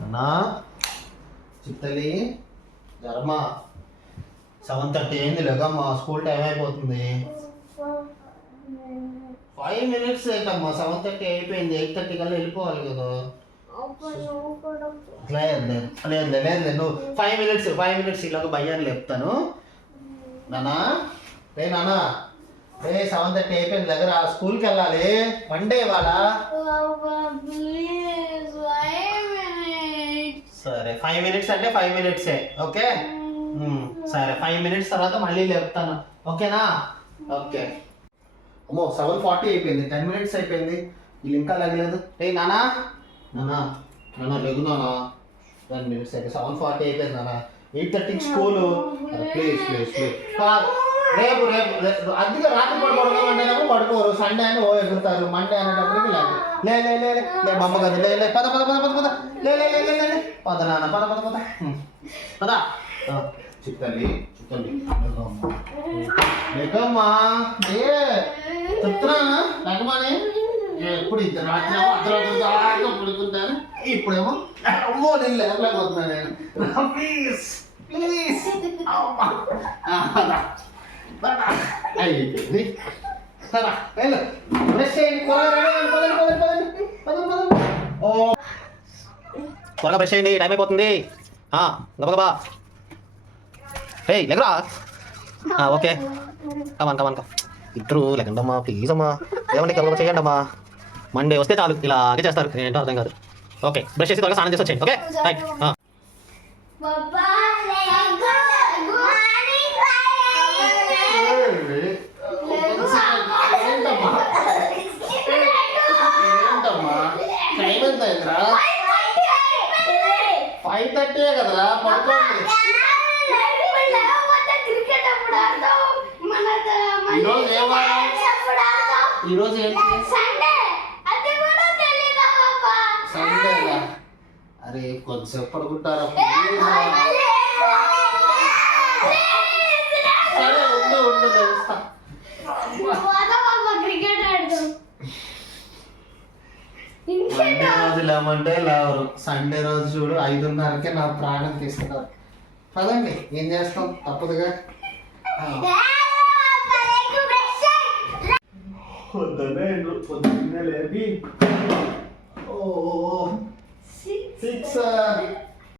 అన్నా చిత్తలి ధర్మ 7:30 అయింది లేకమ్మా, స్కూల్ టైం అయిపోతుంది. 5 minutes ఏంటమ్మా, 7:30 అయిపోయింది. 8:30 కల్లా వెళ్ళిపోవాలి కదా. లేదు లేదు నువ్వు 5 minutes ఇలాగ భయ్యాన్ని లేపుతాను. నానా నానా 7:30 అయిపోయింది దగ్గర, స్కూల్కి వెళ్ళాలి. మండే ఇవాళ. సరే 5 minutes అంటే 5 minutes, ఓకే. సరే 5 minutes తర్వాత మళ్ళీ లేపుతాను, ఓకేనా? ఓకే. అమ్మో 7:40 అయిపోయింది, 10 minutes అయిపోయింది, వీళ్ళు ఇంకా లేగలేదు. నానా నానా నానా లేగు నానా, 10 minutes అయితే 7:40 అయిపోయింది నానా. 8:30 స్కూలు. ప్లీజ్ రేపు అందుకే రాత్రి పడుకోవడం పడుకోరు. సండే అని ఎగురుతారు, మండే అనేటప్పటికి లేదు. లే బొమ్మ కదా, లే పద పద పద పద పద లే పద నాన్న, పద పద పద పద. చిత్తల్లి లేకమ్మా, చెప్తున్నా లేకమాని. ఎప్పుడు ఇద్దరు రాత్రి అర్ధరాత్రి పడుకుంటాను, ఇప్పుడేమో అమ్మో నేను లేకపోతున్నా. నేను ప్లీజ్ అయిపోయింది. త్వరగా బ్రష్ చేయండి, టైం అయిపోతుంది. గబగబా లేకరా. ఓకే కమాన్ ఇద్దరు లేకండమ్మా, ప్లీజ్ అమ్మా. ఏమండి గబగబా చేయండి అమ్మా. మండే వస్తే చాలు ఇలాగే చేస్తారు, ఏంటో అర్థం కాదు. ఓకే బ్రష్ చేసి త్వరగా స్నానం చేసి వచ్చేయండి. Okay right. ఏంటమ్మా టైం ఎంత అయిందిరా? 5:30 కదరా, పడుకోండి. ఈరోజు ఏ వారం? ఈరోజు ఏంటి? సండేగా? అరే కొంచెంసేపు పడుకుంటారా? సరే ఉండు తెలుస్తా. మండే రోజు లేమంటే లేవరు, సండే రోజు చూడు 5:30కే నా ప్రాణం తీసుకున్నారు. పదండి, ఏం చేస్తాం, తప్పదుగా. పొద్దున్నే లేపి 6